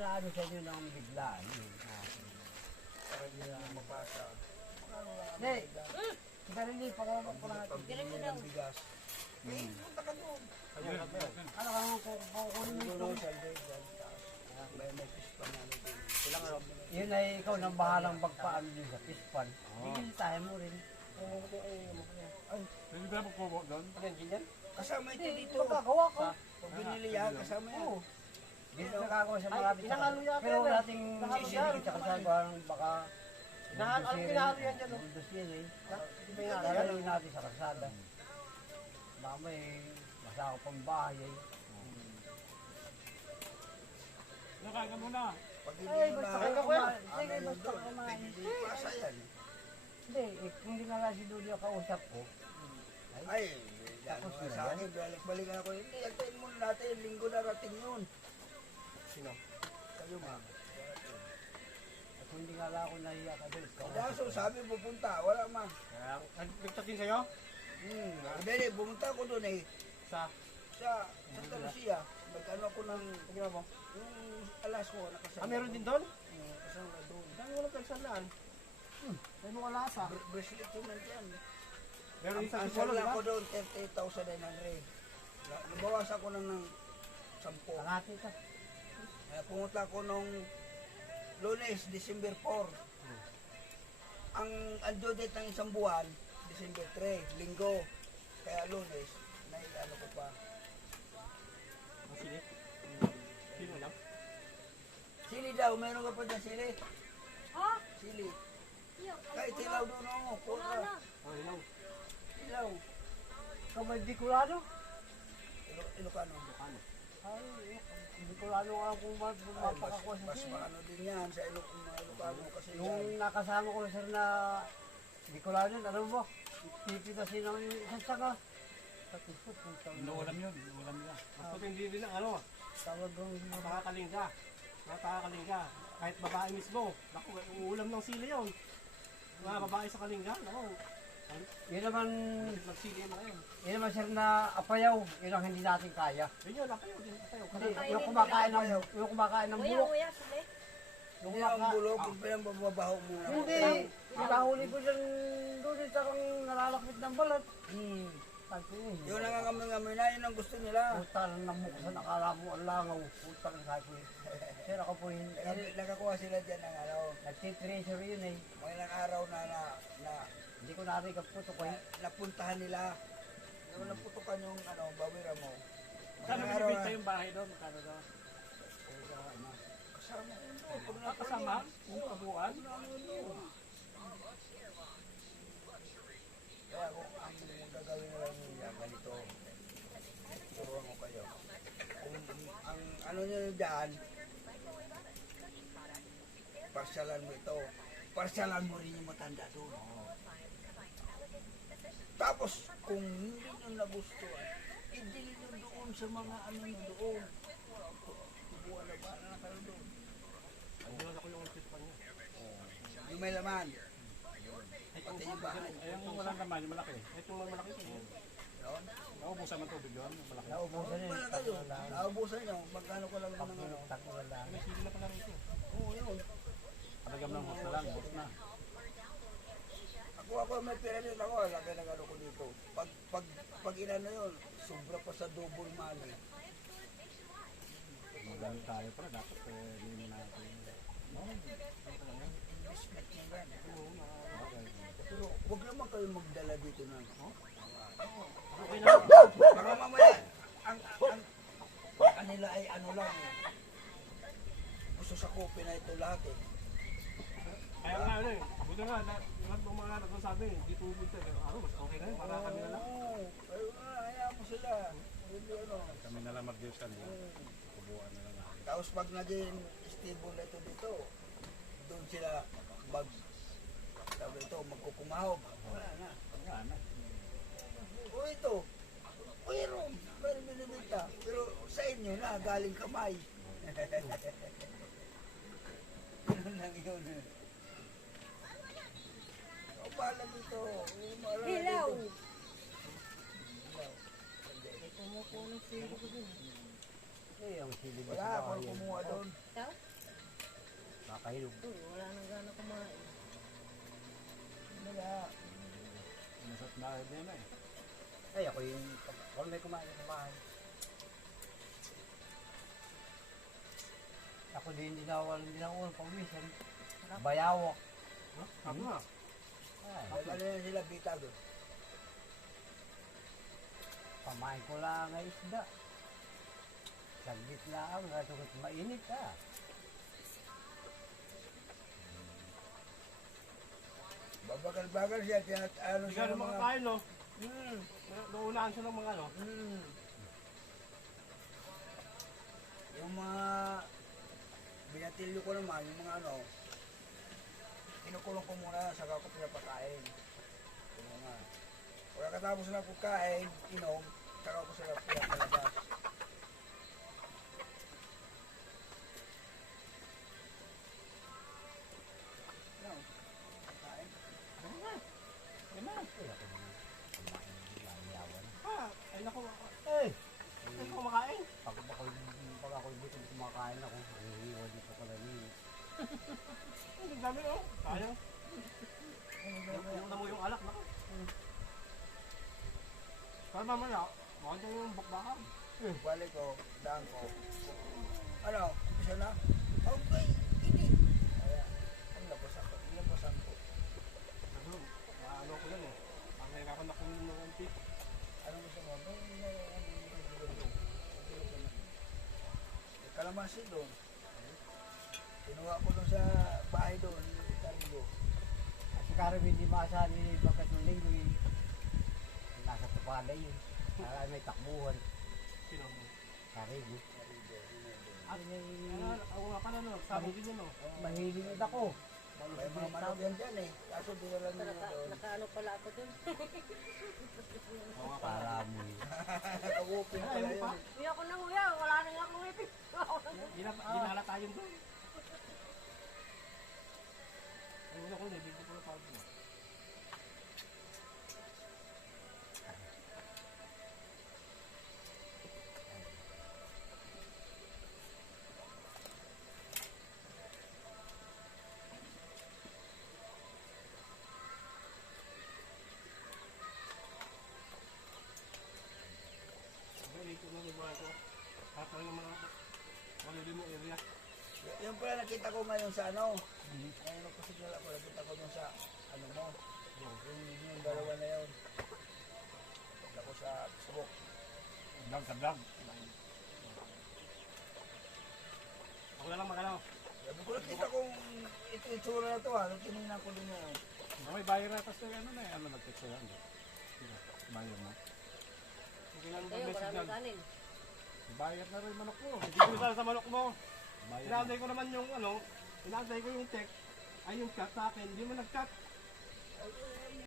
inaano sa inyo ng biglaan. Para hindi na. Kita rin yung pagkakak ko natin. Pambili ng bigas. Eh, punta ka doon. Ano ka nang kukunin mo ito? Yun ay ikaw nang bahalang magpaano din sa pispan. Bigyan tayo mo rin. Pwede ba po po doon? Kasama ito dito. magkagawa ko. Pag binili yan, kasama yan. Dito nakagawa sa. Inahalo yata Pero wala nating sisilig sa kasagawa baka Inahan, ano pinahalo yan dyan? Buldos yan eh. Lalawin natin sa kalsada. Baka may masako pang bahay eh. Ka. Pag hindi Ay, mo basta na, kayo ano kumain. Sige, basta doon. kumain. Hindi pasa yan. Hindi, eh, kung hindi na lang si Julio kausap ko, Ay, yan Tapos mga na sa akin, balik-balikan ako. Hindi, antayin muna natin, linggo darating yun. Sino? Kayo ma. at kung hindi nga lang ako nahiya ka doon. Daso, sabi pupunta, wala ma. Kaya, din sa'yo? Hmm, hindi, pumunta ako doon eh. Sa, Sa Santa Lucia, nagkano ako ng, pagkima mo? yung alas ko, nakasama. Ah, meron din doon? Hmm, kasama doon. Dami walang pagsalaan. Hmm, may mga lasa. Br- Bracelet yun nandyan. Meron Ang din sa ang sala di ba? ko doon, 38,900. Na- Nabawas ako ng, ng 10. Kalahati ka. Kaya pumunta ako nung lunes, December 4. Ang, ang due date ng isang buwan, December 3, linggo. Kaya lunes, na ano ko pa. Ang sili. Sino lang? Sili daw, meron ka pa dyan sili? Ha? Sili. Kahit ilaw doon ako, pura. Oh, ilaw. Ilaw. Ikaw ba Bicolano? Ilo, Ilocano. Ay, Bicolano nga kung ma- Ay, mas, mapakakuha sa mas maano din yan sa Ilo, mga Ilocano kasi yan. Yung nakasama ko sir na Bicolano, alam mo, pipitasin ng isang sanga. Inuulam yun. Inuulam nila. Mas puti hindi din ang ano, Talagang nakakalinga. Nakakalinga. Kahit babae mismo. Naku, uulam ng sili yun. Mga babae sa kalinga, naku. Yun naman, Nagsili na yun. yun naman sir na apayaw, yun ang hindi natin kaya. Yun yun, nakayo din. Nakayo. Kasi Kainin yung mo kumakain ng, apayaw. yung kumakain ng Kuya, bulok, kuya, sili. yung Hindi ang kumakain, bulog, yung pinambabaho muna. hindi, nakahuli ko dyan doon sa kang nalalakit ng balat. Hmm. Sabi ko, Yung nangangamoy-ngamoy na, yun ang gusto nila. Puta na namuksan, nakala mo ang langaw. Puta na sabi ko. Sir, ako po yung, Nag- Nakakuha sila dyan ng ano, nagtitreasure yun eh. mga ilang araw na, na, na, Hindi ko narinig ang puto ko napuntahan nila. Yung naputukan yung ano, bawira mo. Kano binibenta yung bahay doon? Kano daw? Kasama Ah, kasama? Yung kabuuan? Kaya kung ang gagawin nila nila, ganito, turuan ko kayo. Kung ang ano nyo dyan, parsyalan mo ito. Parsyalan mo rin yung matanda doon. Tapos, kung hindi nyo nagustuhan, idili nyo doon sa mga ano nyo doon. Buwan na ba na kayo doon? Hindi ko yung ulitin niya. Yung may laman. Pati yung bahay. Ay, yung walang naman, yung malaki. Ito yung malaki ko. Doon. Naubusan ng tubig yun. Yung malaki. Naubusan yun. Naubusan nyo. Magkano ko lang ng ano. Takbo na lang. May sili na pala rito. Oo, yun. Talagam ng hos na lang. Hos na. Ako ako may pera din ako, laki ng ano ko dito. Pag pag pag inano yun, sobra pa sa double money. Magaling tayo pala. Dapat eh, hindi na natin. Yan. Pero huwag naman kayo magdala dito ng Okay na. Baka mamaya, ang, ang, ang kanila ay ano lang eh. Gusto sa kopi na ito lahat eh. Kaya nga ano eh. Buti nga, na- lahat ng mga nagsasabi, hindi pupunta. Ano, mas okay na yun. Para kami na lang. Oo, na, hayaan mo sila. Hindi ano. Kami na lang mag-diyosan. Kubuan na lang. Tapos pag naging stable na ito dito, doon sila mag sabi ito, magkukumahog. Wala na. Wala na. O ito, mayroon, mayroon binibenta. Pero sa inyo na, galing kamay. Ganun lang yun. Bahala dito. O, bahala Hilaw. dito. Hilaw. Eh, ang sili Wala, ako kumuha doon. Ikaw? Kahilog. Uy, wala nang gana kumain. Wala. Nasat na din na eh. Ay, ako yung, ako may kumain sa bahay. Ako din hindi na walang din ako pag minsan. Bayawak. Sabi nga. Ay, Ano na sila bita doon? pamain ko lang ang isda. Saglit lang, natungkot mainit ah. Babagal-bagal siya, tinat ano siya ng mga... makakain, no? Hmm. Nauunahan siya ng mga, ano? Hmm. Yung mga binatilyo ko naman, yung mga ano, kinukulong ko muna, saka ko pinapakain. Yung mga, wala katapos na pagkain, inom, saka ko sila pinapalabas. Ano? Pagkain? Yan na. Ay, ako Ang dami, oh. Sayang. Yung, yung na mo yung alak, naku. Kaya mamaya, makita yung bakbakan. Balik ko, daan ko. Ano? Isa na? Okay, ini. Kaya, ang labas ako. Labasan ko. Ano, ano ko yan, eh. Ang nahirapan ako ng mga antik. Ano mo? Ano, may kalamansi doon. Kinuha ko doon sa. Karami hindi maasahan ni Bagat ng linggo yun. Nasa tupada yun. Kaya may takbuhan. Sino mo? Karami. At, ano, ako nga pala, no. Sabi din yun, no. Mahilig ako. May mga yan dyan eh. Kaso di wala Naka, doon. nakaano pala ako dun. Oo nga. Para mo yun. Nakawupin Ay, pala yun. Uy, ako na huya, wala na nga akong ipin. Dinala tayong doon. At ng mga malili mo area. Yung pala nakita ko ngayon sa ano. Ngayon ko signal ako. Nakita ko doon sa ano mo. Yung, yung dalawa na yun. Nakita ko sa Facebook. Vlog sa vlog. Ako na lang magalaw. Sabi ko nakita kong ito yung tsura na to ha. Nung tinignan ko din ngayon. Ah, May buyer na kasi ano na eh. Ano nag-text sa'yo? Buyer. Sige lang Ayun, mag-message Buyer na rin manok mo. Hindi ko sa manok mo. Inaantay ko naman yung ano, inaantay ko yung text, ay yung chat sa akin, hindi mo nag-chat.